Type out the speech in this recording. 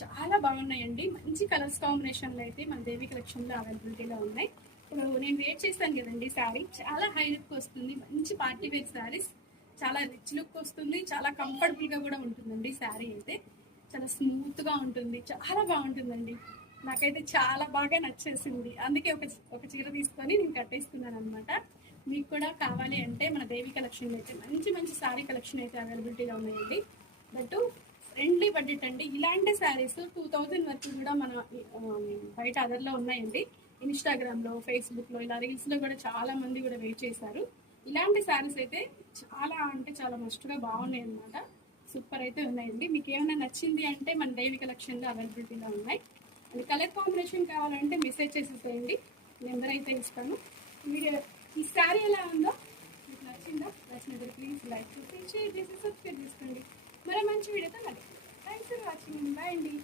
చాలా బాగున్నాయండి. మంచి కలర్స్ కాంబినేషన్లో అయితే మన దేవి కలెక్షన్లో అవైలబిలిటీలో ఉన్నాయి. ఇప్పుడు నేను వేర్ చేస్తాను కదండి శారీ, చాలా హై లుక్ వస్తుంది. మంచి పార్టీ వేర్ శారీస్, చాలా రిచ్ లుక్ వస్తుంది, చాలా కంఫర్టబుల్గా కూడా ఉంటుందండి. శారీ అయితే చాలా స్మూత్గా ఉంటుంది, చాలా బాగుంటుందండి. నాకైతే చాలా బాగా నచ్చేసింది. అందుకే ఒక చీర తీసుకొని నేను కట్టేస్తున్నాను అనమాట. మీకు కూడా కావాలి అంటే మన దేవి కలెక్షన్ అయితే మంచి మంచి శారీ కలెక్షన్ అయితే అవైలబిలిటీగా ఉన్నాయండి. బట్ ఫ్రెండ్లీ బడ్జెట్ అండి. ఇలాంటి శారీస్ 2000 వరకు కూడా మన బయట అదర్లో ఉన్నాయండి. ఇన్స్టాగ్రామ్లో, ఫేస్బుక్లో, ఇలా రీల్స్లో కూడా చాలా మంది కూడా వెయిట్ చేశారు. ఇలాంటి శారీస్ అయితే చాలా అంటే చాలా మస్తుగా బాగున్నాయి అనమాట. సూపర్ అయితే ఉన్నాయండి. మీకు ఏమైనా నచ్చింది అంటే మన డైలీ కలెక్షన్లో అవైలబిలిటీలో ఉన్నాయి. అది కలర్ కాంబినేషన్ కావాలంటే మెసేజ్ చేసేసేయండి, నెంబర్ అయితే ఇస్తాను. వీడియో ఈ శారీ ఎలా ఉందో మీకు నచ్చిందా? నచ్చినట్టు ప్లీజ్ లైక్ చేసి షేర్ చేసి సబ్స్క్రైబ్ చేసుకోండి. మరో మంచి వీడియోతో మళ్ళీ. Thanks for watching. బాయ్ అండి.